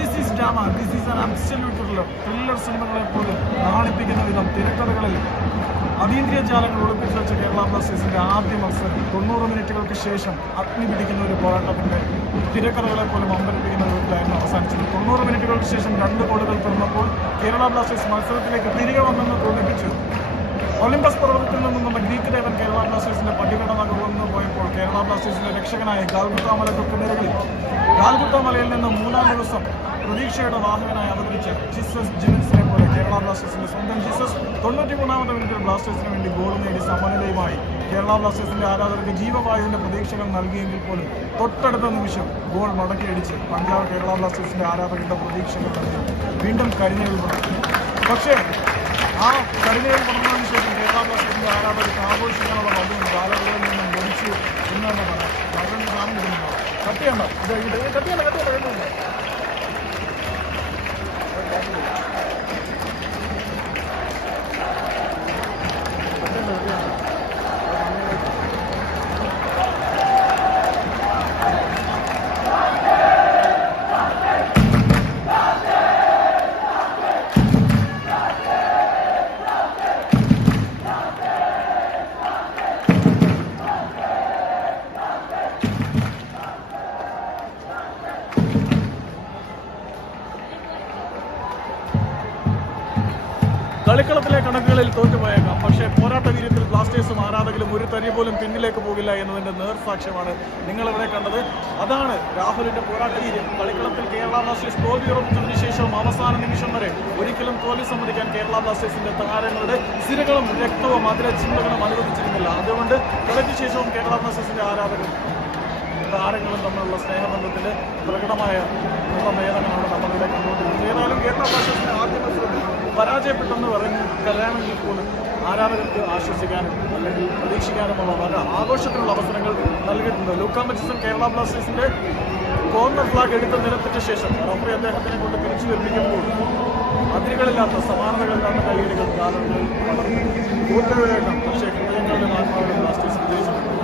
This is drama, this is an absolute thriller. Thriller സിനിമകളെ പോലും നാണിപ്പിക്കുന്ന വിധം തിരക്കഥകളിൽ അതീന്ദ്രിയ ജാലങ്ങൾ ഒളിപ്പിച്ചു വെച്ച കേരള ബ്ലാസ്റ്റേഴ്സിന്റെ ആദ്യ മത്സരം 90 മിനിറ്റുകൾക്ക് ശേഷം അഗ്നി പിടിക്കുന്ന ഒരു പോരാട്ടത്തിന്റെ തിരക്കഥകളെ പോലും അമ്പരപ്പിക്കുന്ന വിധത്തിലായിരുന്നു അവസാനിച്ചത്. 90 മിനിറ്റുകൾക്ക് ശേഷം 2 ഗോളുകൾ പിറന്നപ്പോൾ കേരള ബ്ലാസ്റ്റേഴ്സ് മത്സരത്തിലേക്ക് തിരികെ വന്നെന്ന് തോന്നിപ്പിച്ചു. ഒളിമ്പസ് പർവ്വതത്തിൽ നിന്നുള്ള ഗ്രീക്ക് ദേവൻ കേരള ബ്ലാസ്റ്റേഴ്സിന്റെ പടികട നകർന്നു പോയപ്പോൾ കേരള ബ്ലാസ്റ്റേഴ്സിന്റെ രക്ഷകനായ ഗാൽഗുട്ട മലയ്ക്ക് പിന്നരകളിൽ ഗാൽഗുട്ട മലയിൽ നിന്ന് 3-ാം ദിവസം പ്രതീക്ഷയുടെ വാഹകനായി അവതരിച്ച ജീസസ് ജിമിൻസിനെ പോലെ കേരള ബ്ലാസ്റ്റേഴ്സിന്റെ സ്വന്തം ജീസസ് 93-ാമത്തെ മിനിറ്റിൽ ബ്ലാസ്റ്റേഴ്സിന് വേണ്ടി ഗോൾ നേടി സമനിലയുമായി. കേരള ബ്ലാസ്റ്റേഴ്സിന്റെ ആരാധകർക്ക് ജീവവായുവിന്റെ പ്രതീക്ഷകൾ നൽകിയെങ്കിൽ പോലും തൊട്ടടുത്ത നിമിഷം ഗോൾ മടക്കിയടിച്ച് പഞ്ചാബ് കേരള ബ്ലാസ്റ്റേഴ്സിന്റെ ആരാധകരുടെ പ്രതീക്ഷകൾ നൽകി വീണ്ടും കരിനേൽ പടർത്തി. പക്ഷേ ആ കരിനേൽ പടർന്നതിന് ശേഷം കേരള ബ്ലാസ്റ്റേഴ്സിന്റെ ആരാധകർക്ക് ആഘോഷിക്കാനുള്ള മദ്യം ഗാലറികളിൽ നിന്നും ഒഴിച്ചു എന്ന് തന്നെ പറയാം. വളരെ സാധനം കിട്ടുന്നുണ്ടോ? കട്ടിയുണ്ടോ? കട്ടിയല്ല കഴിയുന്നുണ്ടോ? കളിക്കളത്തിലെ കണക്കുകളിൽ തോറ്റുപോയേക്കാം, പക്ഷേ പോരാട്ട വീര്യത്തിൽ ബ്ലാസ്റ്റേഴ്സും ആരാധകരും ഒരു തരി പോലും പിന്നിലേക്ക് പോകില്ല എന്നതിന്റെ നേർസാക്ഷ്യമാണ് നിങ്ങളിവിടെ കണ്ടത്. അതാണ് രാഹുലിന്റെ പോരാട്ട വീര്യം. കളിക്കളത്തിൽ കേരള ബ്ലാസ്റ്റേഴ്സ് തോൽവി ഉറപ്പിച്ചതിന് ശേഷവും അവസാന നിമിഷം വരെ ഒരിക്കലും തോൽവി സമ്മതിക്കാൻ കേരള ബ്ലാസ്റ്റേഴ്സിന്റെ താരങ്ങളുടെ സിരകളും രക്തവും അതിലെ ചിന്തകളും അനുവദിച്ചിരുന്നില്ല. അതുകൊണ്ട് കളിക്ക് ശേഷവും കേരള ബ്ലാസ്റ്റേഴ്സിന്റെ ആരാധകരും താരങ്ങളും തമ്മിലുള്ള സ്നേഹബന്ധത്തിൽ പ്രകടമായ ഭേദങ്ങളാണ് നമ്മളിവിടെ കണ്ടുകൊണ്ടിരിക്കുന്നത്. ഏതായാലും കേരള ബ്ലാസ്റ്റേഴ്സിന്റെ ആദ്യ മത്സരത്തിൽ പരാജയപ്പെട്ടെന്ന് പറയുകയാണെങ്കിൽ പോലും ആരാധകർക്ക് ആശ്വസിക്കാനും അല്ലെങ്കിൽ പ്രതീക്ഷിക്കാനുമുള്ള വളരെ ആഘോഷത്തിനുള്ള അവസരങ്ങൾ നൽകിയിട്ടുണ്ട്. ലൂക്കാ മച്ചിസൺ കേരള ബ്ലാസ്റ്റേഴ്സിന്റെ കോർണർ ഫ്ലാഗ് എടുത്ത് നിരത്തിച്ച ശേഷം റഫറി അദ്ദേഹത്തിനെ കൊണ്ട് തിരിച്ചു വരുത്തിക്കുമ്പോൾ അതിരുകളില്ലാത്ത സമാനതകളില്ലാത്ത കൈയടികൾ ഗാലറികളിൽ തോറ്റുപോയേക്കാം, പക്ഷേ ഹൃദയങ്ങളിലും ആത്മാവിലും ബ്ലാസ്റ്റേഴ്സ് വിജയിച്ചിട്ടുണ്ട്.